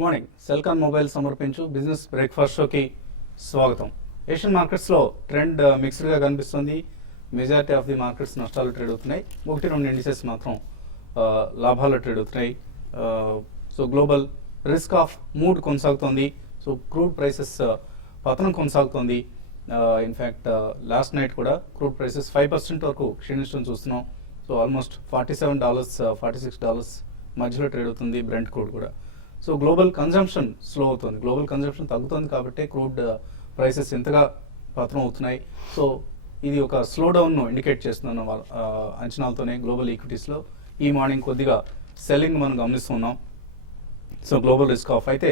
Good morning. Celkon mobile సమర్పించు business breakfast షోకి స్వాగతం. ఏషియన్ మార్కెట్స్లో ట్రెండ్ మిక్స్డ్గా కనిపిస్తుంది. మెజారిటీ ఆఫ్ ది మార్కెట్స్ నష్టాలు ట్రేడ్ అవుతున్నాయి. 1-2 ఇండిసెస్ మాత్రం లాభాలు ట్రేడ్ అవుతున్నాయి. So global risk off mood కొనసాగుతోంది. సో క్రూడ్ ప్రైసెస్ పతనం కొనసాగుతోంది. ఇన్ఫ్యాక్ట్ లాస్ట్ నైట్ కూడా క్రూడ్ ప్రైసెస్ 5% వరకు క్షీణించడం చూస్తున్నాం. సో ఆల్మోస్ట్ $47, $46 మధ్యలో ట్రేడ్ అవుతుంది బ్రెంట్ క్రూడ్ కూడా. సో గ్లోబల్ కన్జంప్షన్ స్లో అవుతుంది, గ్లోబల్ కన్జంప్షన్ తగ్గుతుంది కాబట్టి క్రూడ్ ప్రైసెస్ ఎంతగా పతనం అవుతున్నాయి. సో ఇది ఒక స్లో డౌన్ను ఇండికేట్ చేస్తున్న అంచనాలతోనే గ్లోబల్ ఈక్విటీస్లో ఈ మార్నింగ్ కొద్దిగా సెల్లింగ్ మనం గమనిస్తున్నాం. సో గ్లోబల్ రిస్క్ ఆఫ్ అయితే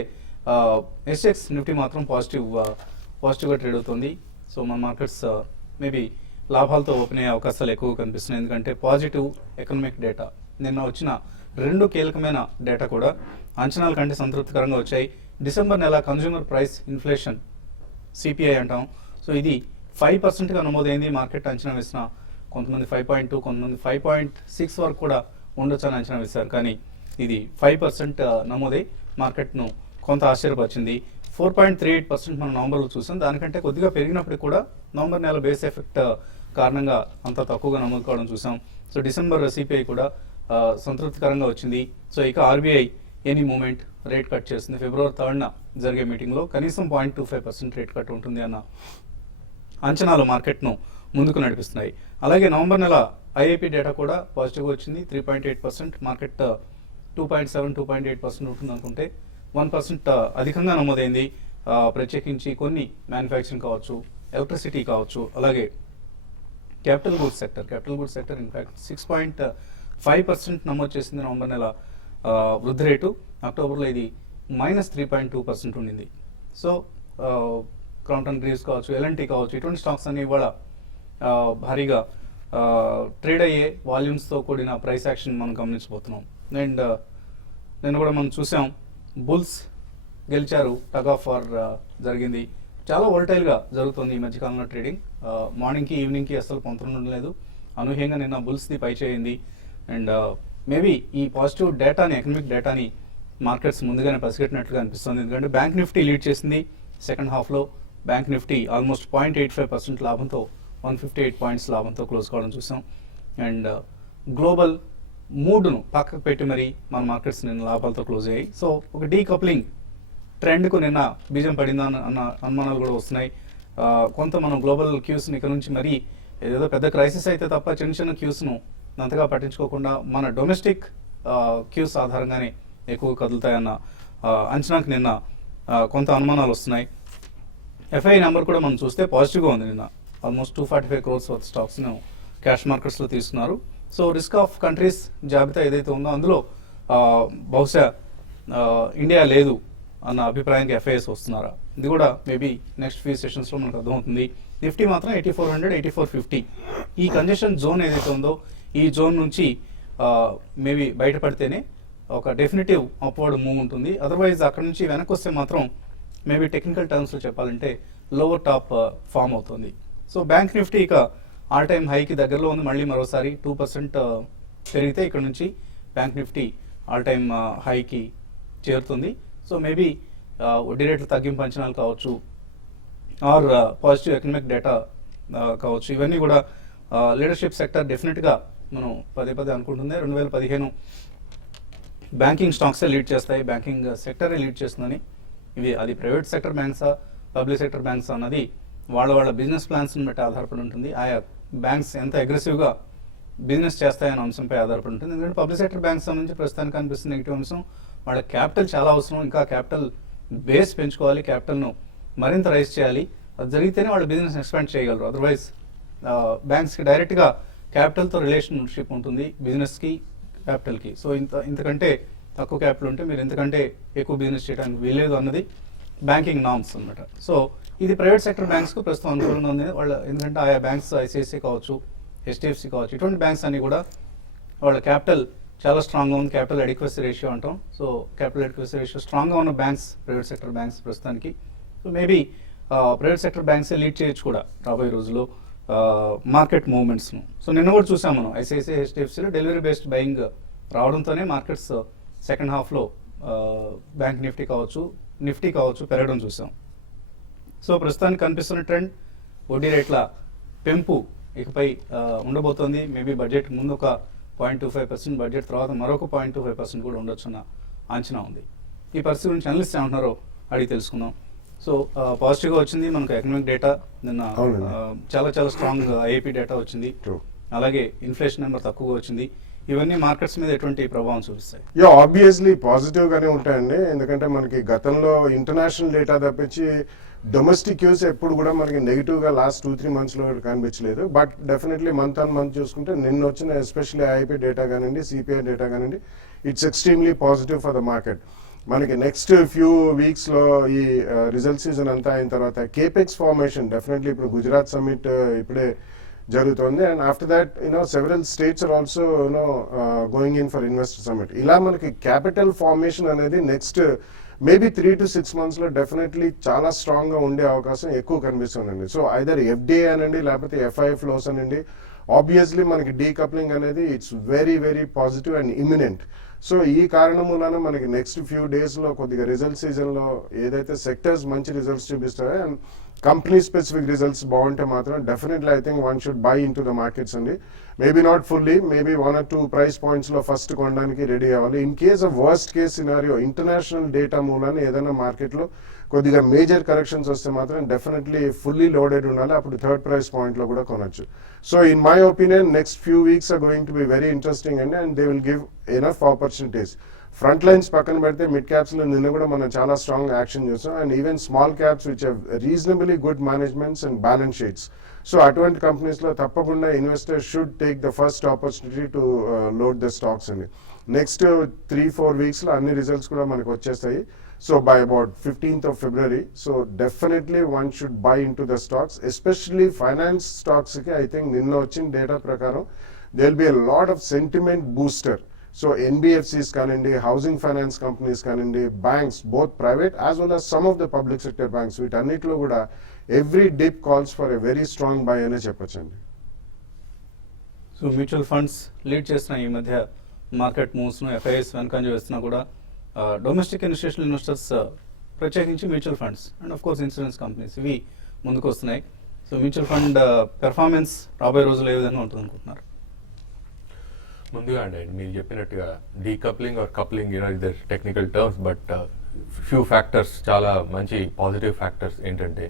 ఎస్ఎక్స్ నిఫ్టీ మాత్రం పాజిటివ్గా ట్రేడ్ అవుతుంది. సో మన మార్కెట్స్ మేబీ లాభాలతో ఓపెన్ అయ్యే అవకాశాలు ఎక్కువ కనిపిస్తున్నాయి. ఎందుకంటే పాజిటివ్ ఎకనామిక్ డేటా నిన్న వచ్చిన 2 కీలకమైన డేటా కూడా అంచనాల కంటే సంతృప్తికరంగా వచ్చాయి. డిసెంబర్ నెల కన్జ్యూమర్ ప్రైస్ ఇన్ఫ్లేషన్ సిపిఐ అంటాం. సో ఇది 5%గా నమోదైంది. మార్కెట్ అంచనా వేసిన కొంతమంది 5.2, కొంతమంది 5.6 వరకు కూడా ఉండొచ్చు అని అంచనా వేశారు. కానీ ఇది 5% నమోదై మార్కెట్ను కొంత ఆశ్చర్యపరిచింది. 4.38% మనం నవంబర్లో చూసాం. దానికంటే కొద్దిగా పెరిగినప్పుడు కూడా నవంబర్ నెల బేస్ ఎఫెక్ట్ కారణంగా అంత తక్కువగా నమోదు కావడం చూసాం. సో డిసెంబర్ సిపిఐ కూడా సంతృప్తికరంగా వచ్చింది. సో ఇక RBI any moment rate cut చేస్తుంది. ఫిబ్రవరి 3న జరిగే మీటింగ్లో కనీసం 0.25% రేట్ కట్ ఉంటుంది అన్న అంచనాలు మార్కెట్ను ముందుకు నడిపిస్తున్నాయి. అలాగే నవంబర్ నెల ఐఐపి డేటా కూడా పాజిటివ్గా వచ్చింది. 3.8%, మార్కెట్ 2.8% ఉంటుంది అనుకుంటే 1% అధికంగా నమోదైంది. ప్రత్యేకించి కొన్ని మ్యానుఫ్యాక్చరింగ్ కావచ్చు, ఎలక్ట్రిసిటీ కావచ్చు, అలాగే క్యాపిటల్ గూడ్స్ సెక్టర్ ఇన్ఫ్యాక్ట్ 6.5% నమోదు చేసింది నవంబర్ నెల వృద్ధి రేటు. అక్టోబర్లో ఇది -3.2% ఉండింది. సో క్రాంప్టన్ గ్రీవ్స్ కావచ్చు, ఎల్ఎన్టీ కావచ్చు, ఇటువంటి స్టాక్స్ అన్ని ఇవాళ భారీగా ట్రేడ్ అయ్యే వాల్యూమ్స్తో కూడిన ప్రైస్ యాక్షన్ మనం గమనించబోతున్నాం. అండ్ నేను కూడా మనం చూసాం, బుల్స్ గెలిచారు, టగ్ ఆఫ్ వార్ జరిగింది. చాలా వోల్టైల్గా జరుగుతుంది ఈ మధ్యకాలంలో ట్రేడింగ్. మార్నింగ్కి ఈవినింగ్కి అసలు పొంతన ఉండలేదు. అనూహ్యంగా నిన్న బుల్స్ది పై చేయింది. అండ్ మేబీ ఈ పాజిటివ్ డేటాని, ఎకనామిక్ డేటాని మార్కెట్స్ ముందుగానే పసిగట్టినట్లుగా అనిపిస్తుంది. ఎందుకంటే బ్యాంక్ నిఫ్టీ లీడ్ చేసింది సెకండ్ హాఫ్లో. బ్యాంక్ నిఫ్టీ ఆల్మోస్ట్ 0.85% లాభంతో 158 పాయింట్స్ లాభంతో క్లోజ్ కావడం చూసాం. అండ్ గ్లోబల్ మూడ్ను పక్కకు పెట్టి మరి మన మార్కెట్స్ నిన్న లాభాలతో క్లోజ్ అయ్యాయి. సో ఒక డీకప్లింగ్ ట్రెండ్కు నిన్న బీజం పడిందా అన్న అనుమానాలు కూడా వస్తున్నాయి. కొంత మనం గ్లోబల్ క్యూస్ని ఇక్కడ నుంచి మరీ ఏదేదో పెద్ద క్రైసిస్ అయితే తప్ప చిన్న చిన్న క్యూస్ను అంతగా పట్టించుకోకుండా మన డొమెస్టిక్ క్యూస్ ఆధారంగానే ఎక్కువ కదులుతాయన్న అంచనాకు నిన్న కొంత అనుమానాలు వస్తున్నాయి. ఎఫ్ఐ నెంబర్ కూడా మనం చూస్తే పాజిటివ్గా ఉంది. నిన్న ఆల్మోస్ట్ 245 crores వర్త్ స్టాక్స్ను క్యాష్ మార్కెట్స్లో తీసుకున్నారు. సో రిస్క్ ఆఫ్ కంట్రీస్ జాబితా ఏదైతే ఉందో అందులో బహుశా ఇండియా లేదు అన్న అభిప్రాయానికి ఎఫ్ఐఎస్ వస్తున్నారా, ఇది కూడా మేబీ నెక్స్ట్ ఫ్యూ సెషన్స్లో మనకు అర్థమవుతుంది. నిఫ్టీ మాత్రం 8400, 8450 ఈ కంజెషన్ జోన్ ఏదైతే ఉందో ఈ జోన్ నుంచి మేబీ బయటపడితేనే ఒక డెఫినెటివ్ అప్వర్డ్ మూవ్ ఉంటుంది. అదర్వైజ్ అక్కడ నుంచి వెనక్కి వస్తే మాత్రం మేబీ టెక్నికల్ టర్మ్స్లో చెప్పాలంటే లోవర్ టాప్ ఫామ్ అవుతుంది. సో బ్యాంక్ నిఫ్టీ ఇక ఆల్ టైమ్ హైకి దగ్గరలో ఉంది. మళ్ళీ మరోసారి 2% పెరిగితే ఇక్కడ నుంచి బ్యాంక్ నిఫ్టీ ఆల్ టైమ్ హైకి చేరుతుంది. సో మేబీ వడ్డీ రేట్లు తగ్గింపు అంచనాలు కావచ్చు, ఆర్ పాజిటివ్ ఎకనామిక్ డేటా కావచ్చు, ఇవన్నీ కూడా లీడర్షిప్ సెక్టర్ డెఫినెట్గా మనం పదే అనుకుంటుంది. 2015 బ్యాంకింగ్ స్టాక్సే లీడ్ చేస్తాయి, బ్యాంకింగ్ సెక్టరే లీడ్ చేస్తుందని. అది ప్రైవేట్ సెక్టర్ బ్యాంక్సా, పబ్లిక్ సెక్టర్ బ్యాంక్స్ అన్నది వాళ్ళ బిజినెస్ ప్లాన్స్ని బట్టి ఆధారపడి ఉంటుంది. ఆయా బ్యాంక్స్ ఎంత అగ్రెసివ్గా బిజినెస్ చేస్తాయనే అంశంపై ఆధారపడి ఉంటుంది. ఎందుకంటే పబ్లిక్ సెక్టర్ బ్యాంక్స్ సంబంధించి ప్రస్తుతానికి కనిపిస్తున్న నెగిటివ్ అంశం, వాళ్ళ క్యాపిటల్ చాలా అవసరం. ఇంకా క్యాపిటల్ బేస్ పెంచుకోవాలి, క్యాపిటల్ను మరింత రైజ్ చేయాలి. అది జరిగితేనే వాళ్ళ బిజినెస్ ఎక్స్పాండ్ చేయగలరు. అదర్వైజ్ బ్యాంక్స్కి డైరెక్ట్గా క్యాపిటల్తో రిలేషన్షిప్ ఉంటుంది, బిజినెస్కి క్యాపిటల్కి. సో ఇంతకంటే తక్కువ క్యాపిటల్ ఉంటే మీరు ఎంతకంటే ఎక్కువ బిజినెస్ చేయడానికి వీల్లేదు అన్నది బ్యాంకింగ్ నామ్స్ అనమాట. సో ఇది ప్రైవేట్ సెక్టర్ బ్యాంక్స్కు ప్రస్తుతం అనుకూలంగా ఉంది. ఎందుకంటే ఆయా బ్యాంక్స్ ఐసిఐసిఐ కావచ్చు, హెచ్డిఎఫ్సి కావచ్చు, ఇటువంటి బ్యాంక్స్ అన్ని కూడా వాళ్ళ క్యాపిటల్ చాలా స్ట్రాంగ్గా ఉంది. క్యాపిటల్ అడిక్వసీ రేషియో అంటాం. సో క్యాపిటల్ అడిక్వసీ రేషియో స్ట్రాంగ్గా ఉన్న బ్యాంక్స్ ప్రైవేట్ సెక్టర్ బ్యాంక్స్ ప్రస్తుతానికి. సో మేబీ ప్రైవేట్ సెక్టర్ బ్యాంక్సే లీడ్ చేయొచ్చు కూడా రాబోయే రోజుల్లో మార్కెట్ మూవ్మెంట్స్ను. సో నిన్న కూడా చూసాం మనం ఐసిఐసిఐ, హెచ్డిఎఫ్సిలో డెలివరీ బేస్డ్ బయింగ్ రావడంతోనే మార్కెట్స్ సెకండ్ హాఫ్లో బ్యాంక్ నిఫ్టీ కావచ్చు పెరగడం చూసాం. సో ప్రస్తుతానికి కనిపిస్తున్న ట్రెండ్ వడ్డీ రేట్ల పెంపు ఇకపై ఉండబోతోంది. మేబీ బడ్జెట్ ముందు ఒక 0.25%, బడ్జెట్ తర్వాత మరొక 0.25% కూడా ఉండొచ్చన్న అంచనా ఉంది. ఈ పరిస్థితి గురించి అనలిస్ట్ ఏమంటున్నారో అడిగి తెలుసుకుందాం. సో పాజిటివ్గా వచ్చింది మనకు ఎకనామిక్ డేటా నిన్న, చాలా చాలా స్ట్రాంగ్ ఐఐపి డేటా వచ్చింది. అలాగే ఇన్ఫ్లేషన్ నెంబర్ తక్కువగా వచ్చింది. ఇవన్నీ మార్కెట్స్ మీద ఎటువంటి ప్రభావం చూపిస్తాయి? ఆబ్వియస్లీ పాజిటివ్ గానే ఉంటాయండి. ఎందుకంటే మనకి గతంలో ఇంటర్నేషనల్ డేటా తప్పించి డొమెస్టిక్ యూస్ ఎప్పుడు కూడా మనకి నెగిటివ్ గా లాస్ట్ 2-3 months లో కనిపించలేదు. But definitely month on month చూసుకుంటే నిన్న వచ్చిన ఎస్పెషల్లీ ఐఐపి డేటా కానివ్వండి, సిపిఐ డేటా కానివ్వండి, it's extremely positive for the market. మనకి నెక్స్ట్ ఫ్యూ వీక్స్ లో ఈ రిజల్ట్ సీజన్ అంతా అయిన తర్వాత కేపెక్స్ ఫార్మేషన్ డెఫినెట్లీ ఇప్పుడు గుజరాత్ సమ్మిట్ ఇప్పుడే జరుగుతుంది. And after that several states are also going in for investor summit. ఇలా మనకి క్యాపిటల్ ఫార్మేషన్ అనేది నెక్స్ట్ మేబీ 3 to 6 months లో డెఫినెట్లీ చాలా స్ట్రాంగ్ గా ఉండే అవకాశం ఎక్కువ కనిపిస్తుందండి. సో ఐదర్ ఎఫ్డిఐ అనండి లేకపోతే ఎఫ్ఐ ఫ్లోస్ అనండి, ఆబ్వియస్లీ మనకి డీకప్లింగ్ అనేది it's very very positive and imminent. So ఈ కారణం మూలన మనకి నెక్స్ట్ ఫ్యూ డేస్ లో కొద్దిగా రిజల్ట్ సీజన్ లో ఏదైతే సెక్టర్స్ మంచి రిజల్ట్స్ చూపిస్తాయో అండ్ కంపెనీ స్పెసిఫిక్ రిజల్ట్స్ బాగుంటే మాత్రం definitely I think one should buy in to the markets అండి. Maybe not fully, maybe 1 or 2 price points లో ఫస్ట్ కొనడానికి రెడీ అవ్వాలి. In case of worst case scenario international data మూలాన ఏదైనా market లో కొద్దిగా మేజర్ కరెక్షన్స్ వస్తే మాత్రం డెఫినెట్లీ ఫుల్లీ లోడెడ్ ఉండాలి. అప్పుడు థర్డ్ ప్రైస్ పాయింట్ లో కూడా కొనొచ్చు. So in my opinion next few weeks are going to be very interesting అండి. And they will give enough opportunities. Front lines పక్కన పెడితే మిడ్ క్యాప్స్ లో నిన్న కూడా మనం చాలా స్ట్రాంగ్ యాక్షన్ చూసాం. And even small caps which have reasonably good managements and balance sheets. So అటువంటి కంపెనీస్ లో తప్పకుండా investors should take the first opportunity to load the stocks అండి. నెక్స్ట్ 3-4 weeks లో అన్ని రిజల్ట్స్ కూడా మనకు వచ్చేస్తాయి. So by about 15th of February, so definitely one should buy in to the stocks, especially finance stocks కి. I think నిన్న వచ్చిన data ప్రకారం they will be a lot of sentiment booster. So NBFCs కానివ్వండి, housing finance companies కానివ్వండి, banks both private as well as some of the public sector banks, వీటన్నిటిలో కూడా every dip calls for a very strong by అనే చెప్పొచ్చండి. So mutual funds lead చేసిన ఈ మధ్య market మూవ్స్ను FIs వెనకంజ వేస్తున్నా కూడా డొమెస్టిక్ ఇన్స్టిట్యూషనల్ ఇన్వెస్టర్స్ ప్రత్యేకించి mutual funds and of course insurance companies ఇవి ముందుకు వస్తున్నాయి. సో మ్యూచువల్ ఫండ్ పెర్ఫార్మెన్స్ రాబోయే రోజులు ఏ విధంగా ఉంటుంది అనుకుంటున్నారు? ముందుగా అండి మీరు చెప్పినట్టుగా డీకప్లింగ్ ఆర్ కప్లింగ్ ఇద్దరు technical terms, but few factors చాలా మంచి పాజిటివ్ ఫ్యాక్టర్స్ ఏంటంటే,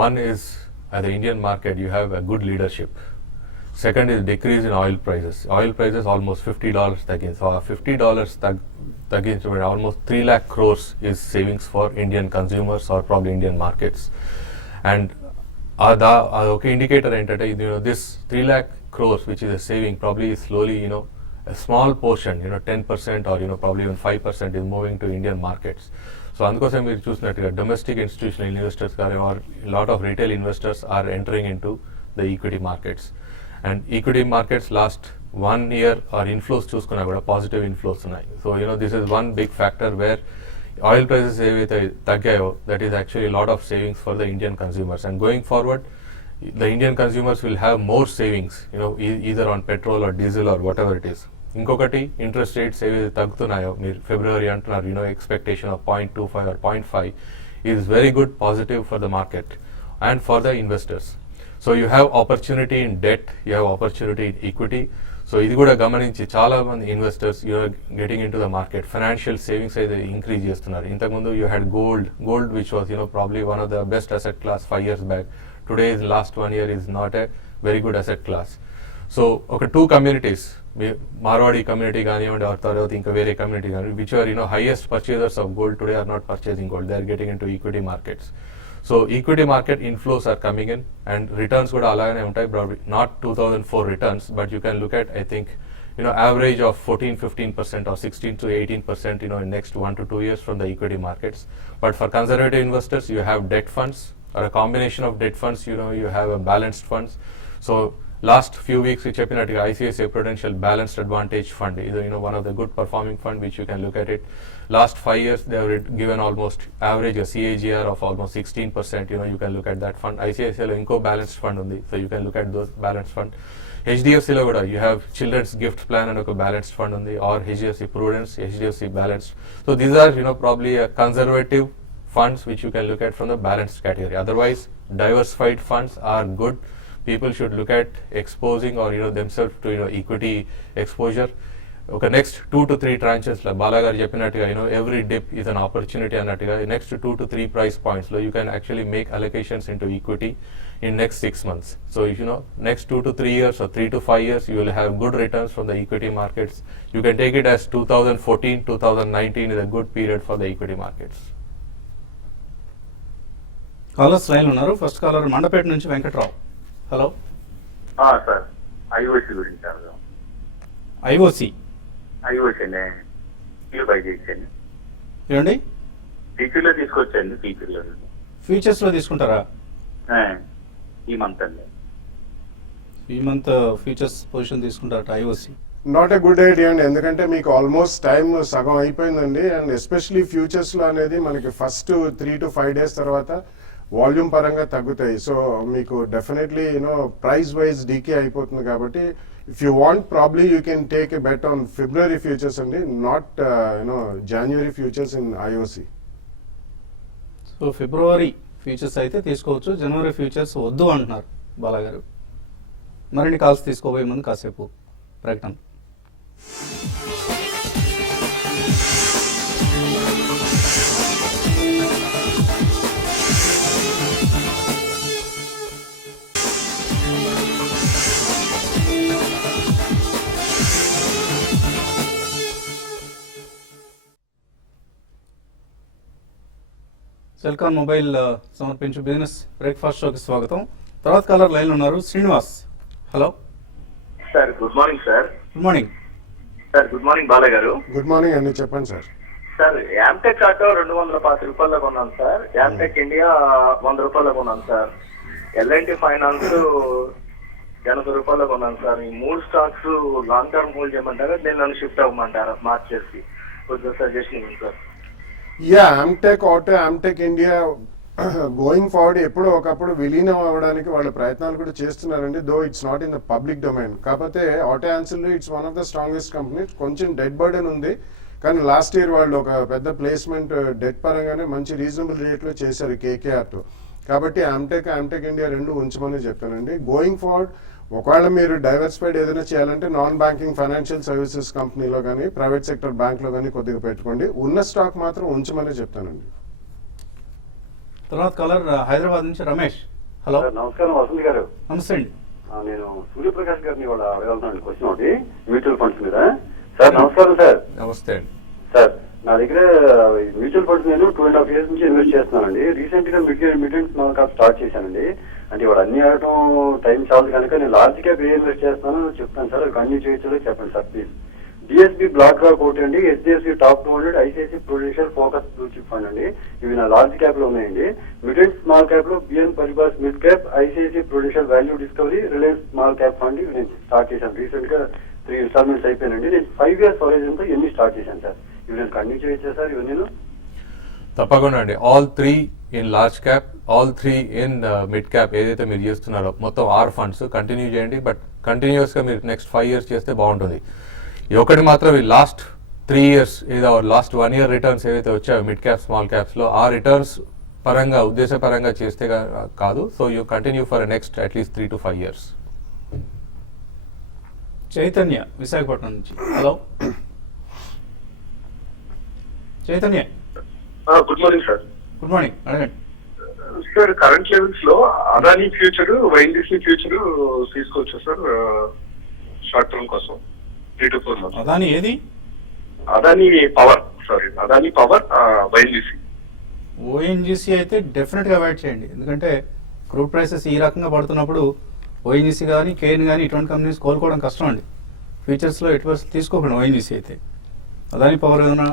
one is at the Indian market you have a good leadership. Second is decrease in oil prices. Oil prices almost $50 తగ్గింది. సో ఆ $50 తగ్గించబడి almost 3 lakh crores is savings for Indian consumers or probably Indian markets. And ఒక indicator ఏంటంటే this 3 lakh crores which is a saving probably is slowly a small portion 10% or probably even 5% is moving to Indian markets. So అందుకోసం మీరు చూసినట్టుగా domestic institutional investors కానీ are lot of retail investors are entering in to the equity markets. And equity markets last 1 year are inflows చూసుకున్నా కూడా positive inflows ఉన్నాయి. So this is one big factor where oil prices ఏవైతే తగ్గాయో that is actually lot of savings for the Indian consumers. And going forward the Indian consumers will have more savings either on petrol or diesel or whatever it is. ఇంకొకటి interest rates ఏవైతే తగ్గుతున్నాయో మీరు ఫిబ్రవరి అంటున్నారు expectation of 0.25 or 0.5 is very good positive for the market and for the investors. So you have opportunity in debt, you have opportunity in equity. So ఇది కూడా గమనించి చాలా మంది investors you are getting in to the market. Financial savings అయితే increase చేస్తున్నారు. ఇంతకుముందు you had gold which was probably one of the best asset class 5 years back. Today is last 1 year is not a very good asset class. So ఒక 2 communities, Marwadi community కానివ్వండి ఆ తర్వాత ఇంకా వేరే community కానివ్వండి, which are highest purchasers of gold today are not purchasing gold, they are getting in to equity markets. So equity market inflows are coming in and returns కూడా అలాగనే ఉంటాయి. Not 2004 returns, but you can look at I think average of 14-15% or 16 to 18% in next 1 to 2 years from the equity markets. But for conservative investors, you have debt funds or a combination of debt funds. You have a balanced funds. So last few weeks చెప్పినట్టుగా ICICI Prudential Balanced Advantage Fund is one of the good performing fund which you can look at it. Last 5 years they have given almost average a CAGR of almost 16%. You can look at that fund. ICICI lo inko balanced fund undi, so you can look at those balanced fund. HDFC lo kuda you have children's gift plan and oka balanced fund undi, or HDFC Prudence, HDFC balanced. So these are probably a conservative funds which you can look at from the balanced category. Otherwise diversified funds are good. People should look at exposing or themselves to equity exposure. Okay, next 2 to 3 tranches la Bala garu cheppinattuga every dip is an opportunity annattuga next 2 to 3 price points lo you can actually make allocations into equity in next 6 months. So if next 2 to 3 years or 3 to 5 years you will have good returns from the equity markets. You can take it as 2014 2019 is a good period for the equity markets. Callers line ఉన్నారు. First caller Mandapeta నుంచి Venkatrao. Hello sir IOC గురించి అడుగుదాం. IOC అండి by చేయండి, ఏమండి టీచర్లో తీసుకొచ్చండి, టీచర్లో futures లో తీసుకుంటారా? ఈ మంత్ అండి. ఈ మంత్ ఫ్యూచర్స్ పొజిషన్ తీసుకుంటారట IOC. Not a good idea అండి, ఎందుకంటే మీకు ఆల్మోస్ట్ టైం సగం అయిపోయిందండి. అండ్ ఎస్పెషలీ ఫ్యూచర్స్లో అనేది మనకి ఫస్ట్ 3 to 5 days తర్వాత వాల్యూమ్ పరంగా తగ్గుతాయి. సో మీకు డెఫినెట్లీ ప్రైస్ వైజ్ డీకే అయిపోతుంది. కాబట్టి if you want probably you can take a bet on February futures అండి, not January futures in IOC. So February futures అయితే తీసుకోవచ్చు, జనవరి ఫ్యూచర్స్ వద్దు అంటున్నారు బాలాగారు. మరిన్ని కాల్స్ తీసుకోబోయే ముందు కాసేపు ప్రకటన. సెల్కాన్ మొబైల్ సమర్పించు బిజినెస్ బ్రేక్ఫాస్ట్ షోకి స్వాగతం. తర్వాత కాలర్ లైన్ ఉన్నారు Srinivas. Hello sir, good morning sir. Good morning sir, good morning Bala garu. Good morning అండి, చెప్పండి సార్. సార్, యామ్టెక్ ఆటో 210 రూపాయల్లో కొన్నాను సార్. యామ్టెక్ ఇండియా 100 రూపాయల్లో కొన్నాను సార్. ఎల్ఎన్టీ ఫైనాన్స్ 80 రూపాయల్లో కొన్నాను సార్. ఈ 3 స్టాక్స్ లాంగ్ టర్మ్ హోల్డ్ చేయమంటారా, నేను నన్ను షిఫ్ట్ అవ్వమంటారా మార్చేసి? కొద్దిగా సజెషన్ ఇవ్వండి sir. Yeah, Amtek auto, Amtek India going forward ఎప్పుడో ఒకప్పుడు విలీనం అవ్వడానికి వాళ్ళ ప్రయత్నాలు కూడా చేస్తున్నారండి, though it's not in the public domain. కాకపోతే ఆటో యాన్సిల్లో it's one of the strongest company. కొంచెం డెడ్ బర్డెన్ ఉంది, కానీ లాస్ట్ ఇయర్ వాళ్ళు ఒక పెద్ద ప్లేస్మెంట్ డెట్ పరంగానే మంచి రీజనబుల్ రేట్లో చేశారు కేకేఆర్తో. కాబట్టి ఆమ్టెక్ ఇండియా రెండు ఉంచమని చెప్తానండి. గోయింగ్ ఫార్వర్డ్ ఒకవేళ మీరు డైవర్సిఫైడ్ ఏదైనా చేయాలంటే నాన్ బ్యాంకింగ్ ఫైనాన్షియల్ సర్వీసెస్ కంపెనీలో కానీ ప్రైవేట్ సెక్టర్ బ్యాంక్లో కానీ కొద్దిగా పెట్టుకోండి. ఉన్న స్టాక్ మాత్రం ఉంచమని చెప్తానండి. తర్వాత కాలర్ హైదరాబాద్ నుంచి రమేష్. హలో నమస్కారం వసంత్ గారు. నమస్తే అండి. నేను సూర్యప్రకాష్ గారిని వాళ్ళ అడగాల్సిన క్వశ్చన్ ఒకటి మ్యూచువల్ ఫండ్స్ మీద. సార్ నమస్కారం సార్. నమస్తే అండి. సార్, నా దగ్గర మ్యూచువల్ ఫండ్స్ నేను 2.5 years నుంచి ఇన్వెస్ట్ చేస్తున్నానండి. రీసెంట్ గా mid and small cap start చేశానండి. అంటే ఇవాళ అన్ని ఆడటం టైం చాలు కనుక నేను లార్జ్ క్యాప్ ఏ ఇన్వెస్ట్ చేస్తానో చెప్తాను సార్. కంటిన్యూ చేయొచ్చో చెప్పండి sir please. DSP BlackRock ఒకటి అండి, HDFC top 200, ICICI Prudential focus blue chip fund అండి. ఇవి నా లార్జ్ క్యాప్ లో ఉన్నాయండి. మిడ్ అండ్ స్మాల్ క్యాప్ లో BNP Paribas mid cap, ICICI Prudential value discovery, Reliance small cap fund ఇవి నేను స్టార్ట్ చేశాను. రీసెంట్ గా 3 installments అయిపోయానండి. నేను 5 years హొరైజన్ తో ఎన్ని స్టార్ట్ చేశాను సార్. ఇవి నేను కంటిన్యూ చేయొచ్చా సార్ ఇవి నేను? తప్పకుండా అండి. All 3 in large cap, all 3 in mid cap ఏదైతే మీరు చేస్తున్నారో మొత్తం 6 ఫండ్స్ కంటిన్యూ చేయండి. బట్ కంటిన్యూస్ గా మీరు నెక్స్ట్ 5 years చేస్తే బాగుంటుంది. ఈ ఒకటి మాత్రం ఈ లాస్ట్ 3 years ఏదో లాస్ట్ 1 year రిటర్న్స్ ఏవైతే వచ్చాయో మిడ్ క్యాప్ స్మాల్ క్యాప్స్ లో, ఆ రిటర్న్స్ పరంగా ఉద్దేశపరంగా చేస్తే కాదు. So you continue for next at least 3 to 5 years. Chaitanya Visakhapatnam నుంచి. Hello Chaitanya. Good morning sir. Good morning, అడగండి సార్. కరెంట్ లెవెల్స్ లో అదానీ ఫ్యూచర్, వైఎన్డీసీ ఫ్యూచర్ తీసుకోవచ్చు సార్ షార్ట్ టర్మ్ కోసం 3 to 4 months. అదాని ఏది? Adani power, sorry Adani power, ONGC. ONGC అయితే డెఫినెట్గా అవాయిడ్ చేయండి. ఎందుకంటే క్రూడ్ ప్రైసెస్ ఈ రకంగా పడుతున్నప్పుడు ఓఎన్జీసీ కానీ కేఎన్ కానీ ఇటువంటి కంపెనీస్ కోలుకోవడం కష్టం అండి. ఫ్యూచర్స్లో ఎటువంటి తీసుకోకండి ఓఎన్జీసీ అయితే. అదానీ పవర్ ఏదైనా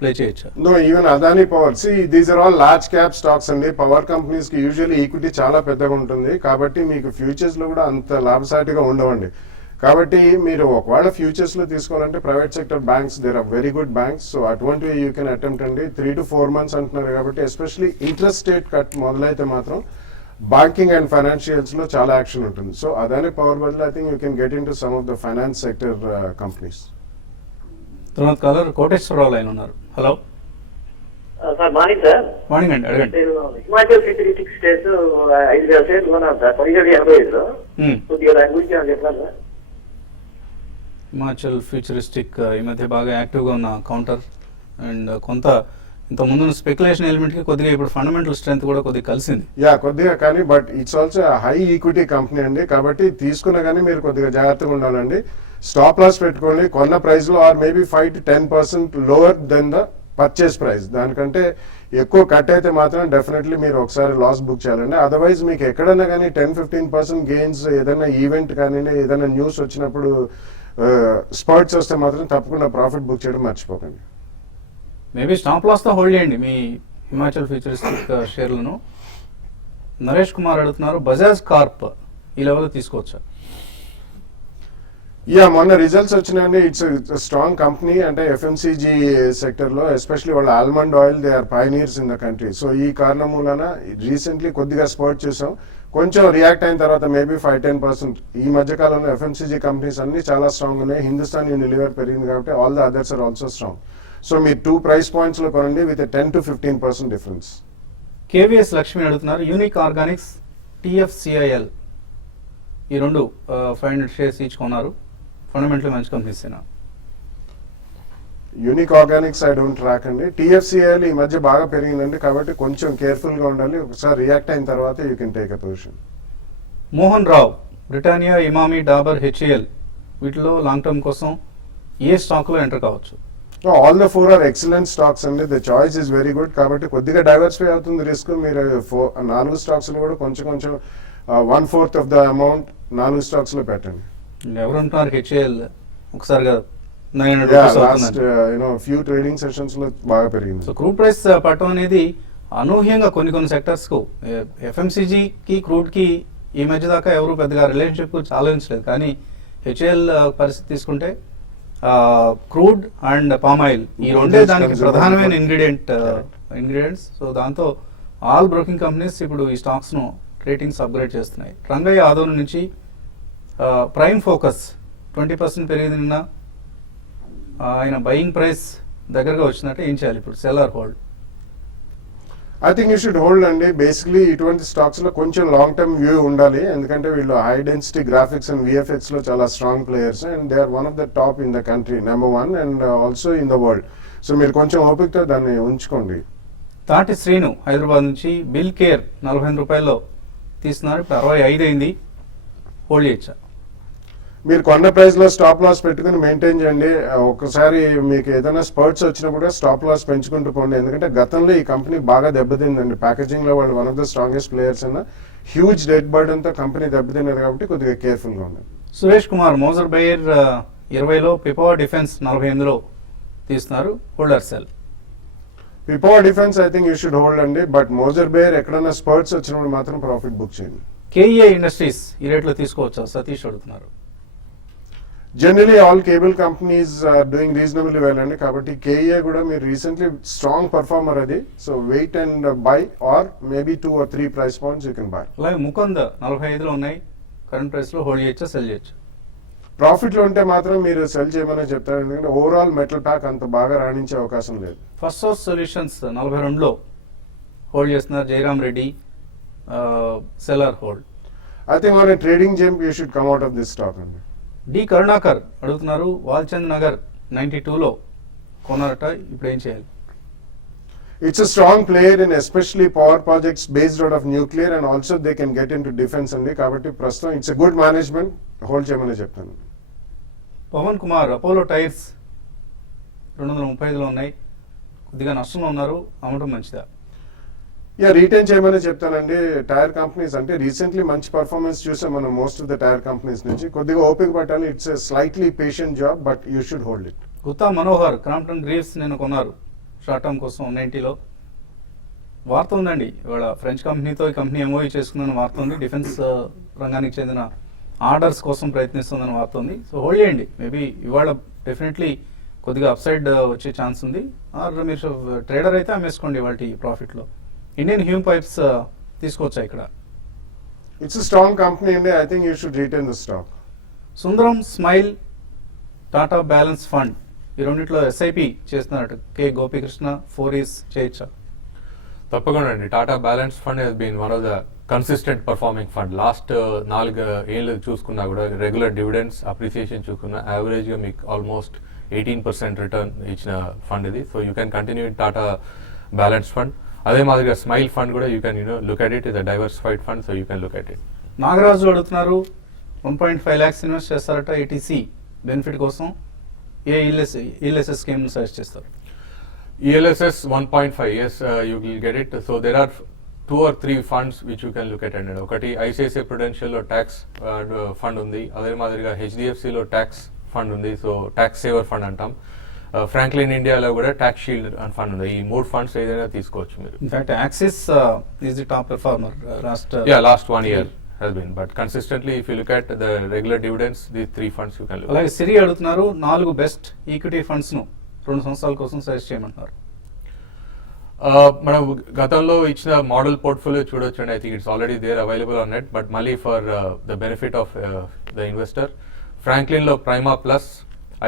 ప్లే చేయొచ్చా? No, even Adani power, these are all large cap stocks అండి. పవర్ కంపెనీస్ కి యూజువల్లీ ఈక్విటీ చాలా పెద్దగా ఉంటుంది కాబట్టి మీకు ఫ్యూచర్స్ లో కూడా అంత లాభసాటిగా ఉండవండి. కాబట్టి మీరు ఒకవేళ ఫ్యూచర్స్ లో తీసుకోవాలంటే private sector banks, there are very good banks, so అటువంటివి యూ కెన్ అటెంప్ట్ అండి. 3 to 4 months అంటున్నారు కాబట్టి ఎస్పెషల్లీ ఇంట్రెస్ట్ రేట్ కట్ మొదలైతే మాత్రం బ్యాంకింగ్ అండ్ ఫైనాన్షియల్స్ లో చాలా యాక్షన్ ఉంటుంది. సో అదానీ పవర్ బదులు I think you can get in to some of the finance sector companies. తర్వాత కాలర్ కోటేశ్వరరావు లైన్ ఉన్నారు. Hello, sir morning sir. Morning అండి, అడగండి. నేను హిమాచల్ ఫ్యూచరిస్టిక్ స్టేట్స్ 5,000 షేర్లు కొన్నాను సార్ 1785లో. కొద్దిగా దాని గురించి ఏమైనా చెప్పాలి సార్? హిమాచల్ ఫ్యూచరిస్టిక్ ఈ మధ్య బాగా యాక్టివ్గా ఉన్న కౌంటర్ అండ్ కొంత ఇంత ముందు స్పెక్యులేషన్ ఎలిమెంట్కి కొద్దిగా ఇప్పుడు ఫండమెంటల్ స్ట్రెంత్ కూడా కొద్దిగా కలిసింది. యా, కొద్దిగా, కానీ but it's also high equity company అండి కాబట్టి తీసుకున్నా కానీ మీరు కొద్దిగా జాగ్రత్తగా ఉండాలండి. స్టాప్ లాస్ పెట్టుకోండి కొన్న ప్రైస్ లో, or maybe 5 to 10% lower than the purchase price. దానికంటే ఎక్కువ కట్ అయితే మాత్రం డెఫినెట్లీ మీరు ఒకసారి లాస్ బుక్ చేయాలండి. అదర్వైజ్ మీకు ఎక్కడైనా కానీ 10-15% గెయిన్స్, ఏదైనా ఈవెంట్ కానీ ఏదైనా న్యూస్ వచ్చినప్పుడు స్పర్ట్స్ వస్తే మాత్రం తప్పకుండా ప్రాఫిట్ బుక్ చేయడం మర్చిపోకండి. మేబీ స్టాప్ లాస్తో హోల్డ్ చేయండి మీ హిమాచల్ ఫ్యూచరిస్టిక్ షేర్లను. నరేష్ కుమార్ అడుగుతున్నారు, బజాజ్ కార్ప్ ఈ లెవెల్లో తీసుకోవచ్చా? యా, మొన్న రిజల్ట్స్ వచ్చినాయండి. ఇట్స్ స్ట్రాంగ్ కంపెనీ, అంటే ఎఫ్ఎంసీజీ సెక్టర్ లో ఎస్పెషల్లీ వాళ్ళ almond oil, they are pioneers in the country. So ఈ కారణం మూలన రీసెంట్లీ కొద్దిగా స్పర్ట్ చూసాం. కొంచెం రియాక్ట్ అయిన తర్వాత మేబీ 5-10%. ఈ మధ్య కాలంలో ఎఫ్ఎంసీజీ కంపెనీస్ అన్ని చాలా స్ట్రాంగ్ ఉన్నాయి. హిందుస్థాన్ యూనిలివర్ పెరిగింది కాబట్టి all the others are also strong. So మీరు 2 price points లో కొనండి with 10 to 15% difference. KVS Lakshmi అడుగుతున్నారు, యూనిక్ ఆర్గానిక్స్, టిఎఫ్సిఐఎల్ ఈ రెండు 500 షేర్స్ ఈచ్ కొన్నారు. ఫండమెంటల్ మంచి companies. Unique Organics I don't track అండి. టిఎఫ్సిఐఎల్ ఈ మధ్య బాగా పెరిగిందండి కాబట్టి కొంచెం కేర్ఫుల్ గా ఉండాలి. ఒకసారి రియాక్ట్ అయిన తర్వాత you can take a position. Mohan Rao, Britannia, Emami, Dabur, HAL వీటిలో లాంగ్ టర్మ్ కోసం ఏ స్టాక్ లో ఎంటర్ కావచ్చు? All the 4 are excellent stocks అండి. The choice is very good కాబట్టి కొద్దిగా డైవర్సిఫై అవుతుంది రిస్క్. మీరు 4 స్టాక్స్ లో కూడా కొంచెం 1/4 ఆఫ్ ద అమౌంట్ 4 స్టాక్స్ లో పెట్టండి. ఎవరు అంటున్నారు హెచ్ఏఎల్ ఒకసారిగా 900 లాస్ట్ ఫ్యూ ట్రేడింగ్ సెషన్స్ లో బాగా పెరిగింది. సో క్రూడ్ ప్రైస్ పట్టడం అనేది అనూహ్యంగా కొన్ని సెక్టర్స్ కు, ఎఫ్ఎంసీజీ కి క్రూడ్ కి ఈ మధ్య దాకా ఎవరు పెద్దగా రిలేషన్షిప్ ఆలోచించలేదు. కానీ హెచ్ఏఎల్ పరిస్థితి తీసుకుంటే క్రూడ్ అండ్ పామ్ ఆయిల్ ఈ రెండే దానికి ప్రధానమైన ఇంగ్రీడియంట్స్. సో దాంతో ఆల్ బ్రోకింగ్ కంపెనీస్ ఇప్పుడు ఈ స్టాక్స్ ను రేటింగ్స్ అప్గ్రేడ్ చేస్తున్నాయి. రంగయ్య ఆదోని నుంచి ప్రైమ్ ఫోకస్ 20% పెరిగింది నిన్న. ఆయన బయింగ్ ప్రైస్ దగ్గరగా వచ్చినట్టు ఏం చేయాలి ఇప్పుడు? Sell or hold? I think you should hold అండి. బేసిక్లీ ఇటువంటి స్టాక్స్ లో కొంచెం లాంగ్ టర్మ్ వ్యూ ఉండాలి. ఎందుకంటే వీళ్ళు high density graphics and VFX లో చాలా strong players and they are one of the top in the country, number 1 and also in the world. So మీరు కొంచెం ఓపికతో దాన్ని ఉంచుకోండి. తాటి శ్రీను హైదరాబాద్ నుంచి, బిల్ కేర్ 45 రూపాయల్లో తీస్తున్నారు, ఇప్పుడు 65 అయింది, హోల్డ్ చేయొచ్చా? మీరు కొన్న ప్రైస్ లో స్టాప్ లాస్ పెట్టుకుని మెయింటైన్ చేయండి. ఒకసారి మీకు ఏదైనా స్పర్ట్స్ వచ్చినప్పుడు స్టాప్ లాస్ పెంచుకుంటూ పోండి. ఎందుకంటే గతంలో ఈ కంపెనీ బాగా దెబ్బతిందండి. ప్యాకేజింగ్ లో వాళ్ళు one of the strongest players అన్న హ్యూజ్ డెట్ బర్డెన్ తో కంపెనీ దెబ్బతిన్నారు కాబట్టి కొద్దిగా కేర్ఫుల్ గా ఉండండి. సురేష్ కుమార్, మోజర్ బైర్ 20లో, పిపవా డిఫెన్స్ 48లో తీస్తున్నారు, hold or sell? Pipavav defence I think you should hold అండి. బట్ మోజర్ బైర్ ఎక్కడైనా స్పర్ట్స్ వచ్చినప్పుడు మాత్రం ప్రాఫిట్ బుక్ చేయండి. కేఈఏ ఇండస్ట్రీస్ ఈ రేట్లో తీసుకోవచ్చా? సతీష్ అడుగుతున్నారు. Generally all cable companies are doing reasonably well అండి కాబట్టి కేఈఏ కూడా మీరు రీసెంట్లీ స్ట్రాంగ్ పర్ఫార్మర్ అది. So wait and buy or maybe 2 or 3 price points you can buy. అలాగే ముకుంద్ 45లో ఉన్నాయి, కరెంట్ ప్రైస్ లో హోల్డ్ చేయొచ్చా, సెల్ చేయొచ్చా? ప్రాఫిట్ లో ఉంటే మాత్రం మీరు సెల్ చేయమని చెప్తారు. ఎందుకంటే ఓవరాల్ మెటల్ ప్యాక్ అంత బాగా రాణించే అవకాశం లేదు. ఫస్ట్ సోర్స్ సొల్యూషన్స్ 42లో హోల్డ్ చేస్తున్నారు, Jayaram Reddy, sell or hold? I think on trading jump you should come out of this stock అండి. డి కరుణాకర్ అడుగుతున్నారు, వాల్చంద్ నగర్ 92లో కొన్నారట, ఇప్పుడు ఏం చేయాలి? It's a strong player in especially power projects based out of nuclear and also they can get into defense అండి కాబట్టి ప్రస్తుతం it's a good management, hold చేయమని చెప్తాను. పవన్ కుమార్, అపోలో టైర్స్ 235లో ఉన్నాయి, కొద్దిగా నష్టంలో ఉన్నారు, అమ్మటం మంచిదా? రీటైన్ చేయమని చెప్తానండి. టైర్ కంపెనీస్ అంటే రీసెంట్లీ మంచి పర్ఫార్మెన్స్ చూసాం మనం most of the tyre companies నుంచి. కొద్దిగా ఓపిక పట్టాలి. It's slightly patient job but you should hold it. Gutta Manohar, Crompton Greaves నేను కొన్నారు, షార్ట్ టర్మ్ కోసం 190లో వార్త ఉందండి. ఇవాళ ఫ్రెంచ్ కంపెనీతో ఈ కంపెనీ ఎంఓయూ చేసుకుందని వార్త ఉంది. డిఫెన్స్ రంగానికి చెందిన ఆర్డర్స్ కోసం ప్రయత్నిస్తుందని వార్త ఉంది. సో హోల్డ్ చేయండి. మేబీ ఇవాళ డెఫినెట్లీ కొద్దిగా అప్సైడ్ వచ్చే ఛాన్స్ ఉంది. ఆర్ మీరు ట్రేడర్ అయితే అమ్మేసుకోండి వాటి ప్రాఫిట్లో. ఇండియన్ హ్యూమ్ పైప్స్ తీసుకోవచ్చా ఇక్కడ? ఇట్స్ స్ట్రాంగ్ కంపెనీ అండి. I think you should retain the stock. Sundaram smile, Tata balance fund ఈ రెండిట్లో ఎస్ఐపి చేస్తున్నట్టు కె గోపీకృష్ణ 4 చేయొచ్చా? తప్పకుండా అండి. Tata balance fund has been one of the consistent performing fund. Last 4 ఏళ్ళు చూసుకున్నా కూడా రెగ్యులర్ డివిడెండ్స్ అప్రిసియేషన్ చూసుకున్నా యావరేజ్గా మీకు ఆల్మోస్ట్ 18% రిటర్న్ ఇచ్చిన ఫండ్ ఇది. So you can continue Tata balance fund. అదే మాదిరిగా స్మైల్ ఫండ్ కూడా you can look at it. Is a diversified fund, so you can look at it. Nagaraju అడుగుతున్నారు 1.5 lakhs ఇన్వెస్ట్ చేస్తారట ఏటీసీ బెనిఫిట్ కోసం. ఏ ఈఎల్ఎస్ఎస్ స్కీమ్ సజెస్ట్ చేస్తారు? ELSS 1.5, yes, you will get it. So there are 2 or 3 funds which you can look at. And ఒకటి ICICI Prudential లో tax fund ఉంది. అదే మాదిరిగా HDFC లో ట్యాక్స్ ఫండ్ ఉంది. సో ట్యాక్స్ సేవర్ ఫండ్ అంటాం. Franklin ఇండియాలో కూడా ట్యాక్స్ షీల్డ్ అండ్ ఫండ్ ఉంది. ఈ 3 ఫండ్స్ ఏదైనా తీసుకోవచ్చు మీరు. In fact axis is the top performer last 1 year has been, but consistently if you look at the regular dividends, these 3 funds you can look అలాగే at. సిరి అడుగుతున్నారు 4 best equity funds ను 2 సంవత్సరాల కోసం సజెస్ట్ చేయమంటున్నారు. మనం గతంలో ఇచ్చిన మోడల్ పోర్ట్ఫోలియో చూడొచ్చు అండి. I think it's already there available on net, but మళ్ళీ for the benefit of the investor, Franklin లో ప్రైమా ప్లస్,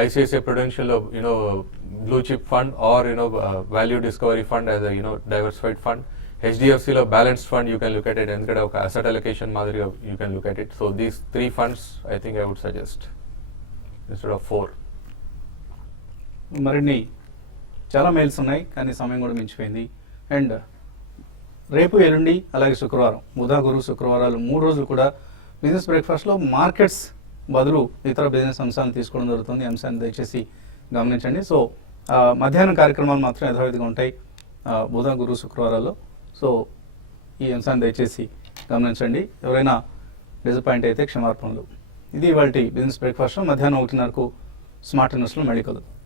ఐసిఐసిఐ ప్రుడెన్షియల్ లో blue chip fund or value discovery fund as diversified fund, HDFC లో balanced fund you can look at it. ఎందుకంటే ఒక asset allocation మాదిరిగా you can look at it. So these 3 funds I think I would suggest instead of 4. మరిన్ని చాలా mails ఉన్నాయి కానీ సమయం కూడా మించిపోయింది. అండ్ రేపు ఎల్లుండి అలాగే శుక్రవారం, బుధ గురు శుక్రవారాలు 3 రోజులు కూడా బిజినెస్ బ్రేక్ఫాస్ట్లో మార్కెట్స్ బదులు ఇతర బిజినెస్ అంశాలను తీసుకోవడం జరుగుతుంది. అంశాన్ని దయచేసి గమనించండి. సో మధ్యాహ్నం కార్యక్రమాలు మాత్రం యథావిధిగా ఉంటాయి బుధ గురు శుక్రవారాల్లో. సో ఈ అంశాన్ని దయచేసి గమనించండి. ఎవరైనా డిసప్పాయింట్ అయితే క్షమార్పణలు. ఇది ఇవాళ బిజినెస్ బ్రేక్ఫాస్ట్లో. మధ్యాహ్నం 1:30కు స్మార్ట్ న్యూస్లో మళ్ళీ కలుద్దాం.